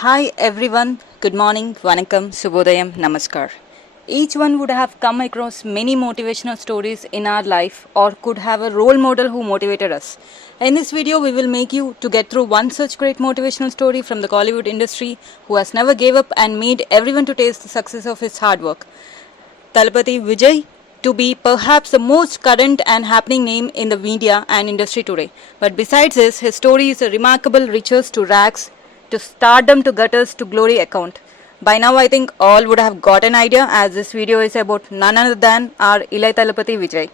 Hi everyone, good morning, Vanakkam, Subodayam, Namaskar. Each one would have come across many motivational stories in our life or could have a role model who motivated us. In this video, we will make you to get through one such great motivational story from the Kollywood industry who has never gave up and made everyone to taste the success of his hard work. Talapati Vijay to be perhaps the most current and happening name in the media and industry today. But besides this, his story is a remarkable riches to rags, to stardom to gutters to glory account. By now I think all would have got an idea as this video is about none other than our Ilai Talapati Vijay.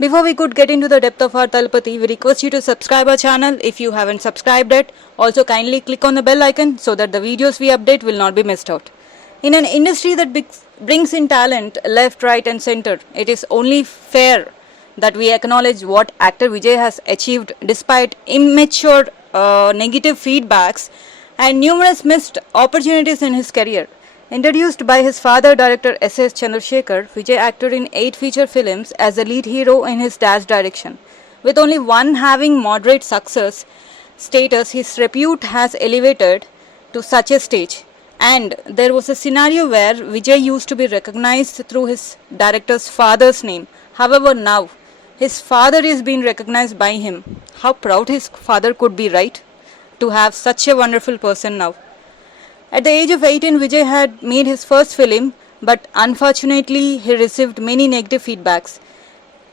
Before we could get into the depth of our Talapati, we request you to subscribe our channel if you haven't subscribed yet. Also kindly click on the bell icon so that the videos we update will not be missed out. In an industry that brings in talent left, right and center, it is only fair that we acknowledge what actor Vijay has achieved despite immature negative feedbacks and numerous missed opportunities in his career. Introduced by his father, director S.S. Chandrasekhar, Vijay acted in 8 feature films as the lead hero in his dad's direction. With only one having moderate success status, his repute has elevated to such a stage. And there was a scenario where Vijay used to be recognized through his director's father's name. However, now his father is being recognized by him. How proud his father could be, right? To have such a wonderful person now. At the age of 18, Vijay had made his first film, but unfortunately he received many negative feedbacks.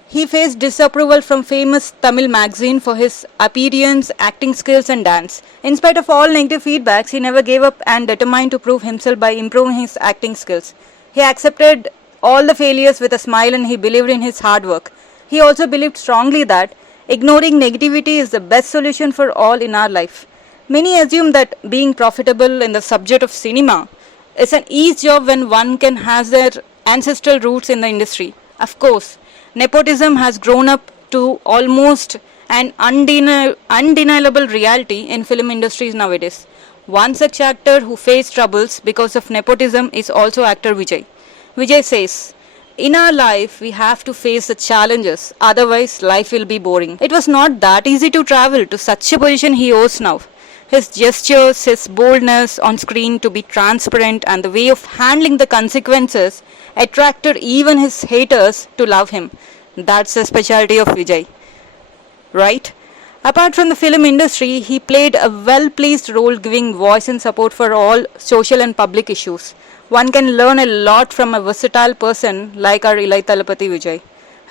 He faced disapproval from famous Tamil magazine for his appearance, acting skills and dance. In spite of all negative feedbacks, he never gave up and determined to prove himself by improving his acting skills. He accepted all the failures with a smile and he believed in his hard work. He also believed strongly that ignoring negativity is the best solution for all in our life. Many assume that being profitable in the subject of cinema is an easy job when one can has their ancestral roots in the industry. Of course, nepotism has grown up to almost an undeniable reality in film industries nowadays. One such actor who faced troubles because of nepotism is also actor Vijay. Vijay says, "In our life, we have to face the challenges, otherwise life will be boring." It was not that easy to travel to such a position he owes now. His gestures, his boldness on screen to be transparent and the way of handling the consequences attracted even his haters to love him. That's the specialty of Vijay, right? Apart from the film industry, he played a well-placed role giving voice and support for all social and public issues. One can learn a lot from a versatile person like our Ilai Talapati Vijay.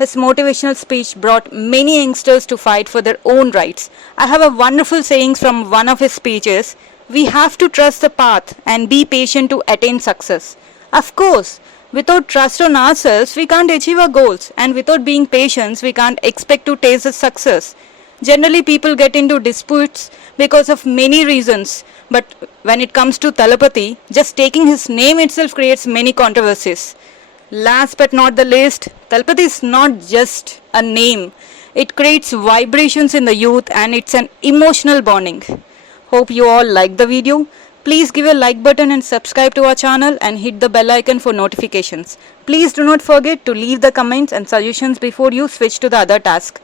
His motivational speech brought many youngsters to fight for their own rights. I have a wonderful saying from one of his speeches. We have to trust the path and be patient to attain success. Of course, without trust on ourselves, we can't achieve our goals, and without being patient, we can't expect to taste the success. Generally, people get into disputes because of many reasons, but when it comes to Talapati, just taking his name itself creates many controversies. Last but not the least, Talapati is not just a name. It creates vibrations in the youth and it's an emotional bonding. Hope you all like the video. Please give a like button and subscribe to our channel and hit the bell icon for notifications. Please do not forget to leave the comments and suggestions before you switch to the other task.